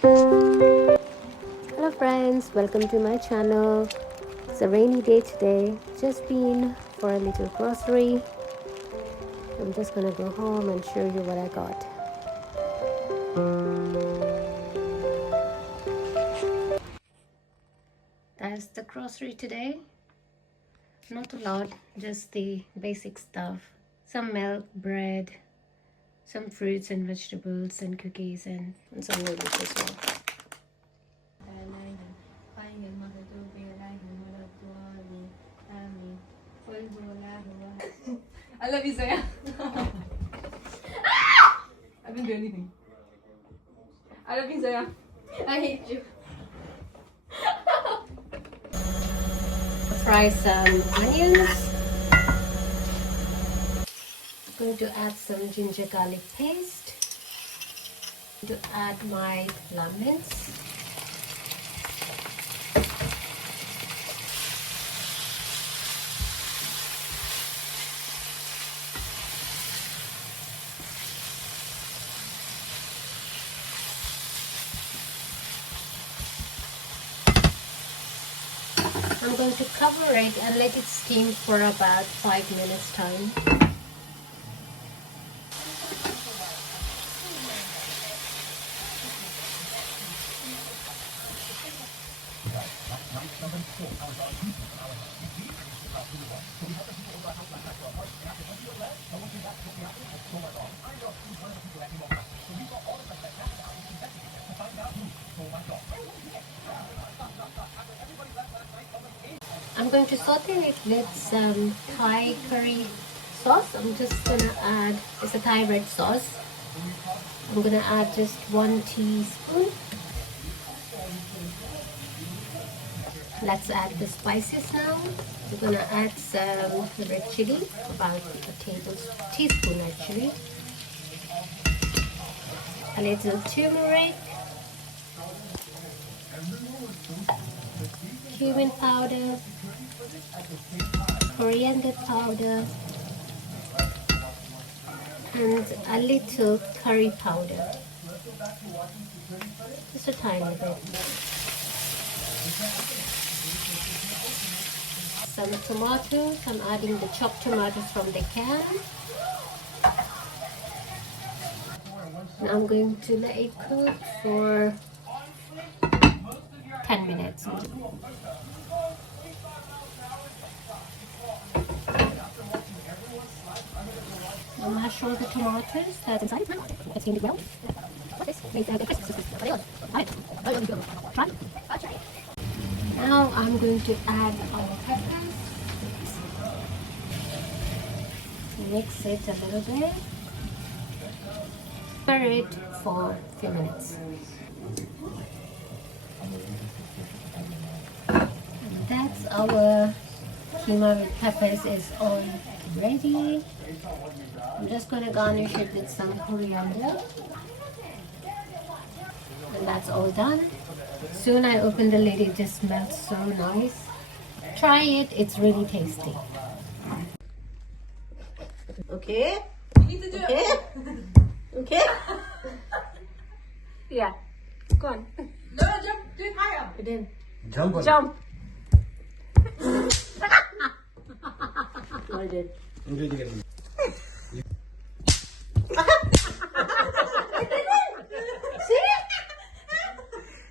Hello friends, welcome to my channel. It's a rainy day today. Just been for a little grocery. I'm just gonna go home and show you what I got. That's the grocery today. Not a lot, just the basic stuff. Some milk, bread, some fruits and vegetables and cookies and some noodles as well. I love you, Zaya. I didn't do anything. I love you, Zaya. I hate you. Fry some onions. I'm going to add some ginger garlic paste. To add my lemons. I'm going to cover it and let it steam for about 5 minutes time. I'm going to saute it with some Thai curry sauce. I'm just gonna add, it's a Thai red sauce. I'm gonna add just 1 teaspoon. Let's add the spices now. We're gonna add some red chili, about a teaspoon actually. A little turmeric, cumin powder, coriander powder, and a little curry powder. Just a tiny bit. Some tomatoes. I'm adding the chopped tomatoes from the can. Now I'm going to let it cook for 10 minutes. I'll mash all the tomatoes that's inside. It's going to be well. Now I'm going to add our peppers. Mix it a little bit. Stir it for a few minutes. And that's our keema with peppers is all ready. I'm just going to garnish it with some coriander. And that's all done. Soon I open the lid, it just smells so nice. Try it, it's really tasty. Okay? You need to do Okay? it. Okay? Yeah, go on. No, jump. Do it higher. It didn't. Jump on Jump. No, I did. it. See?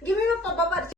Give me my pababa.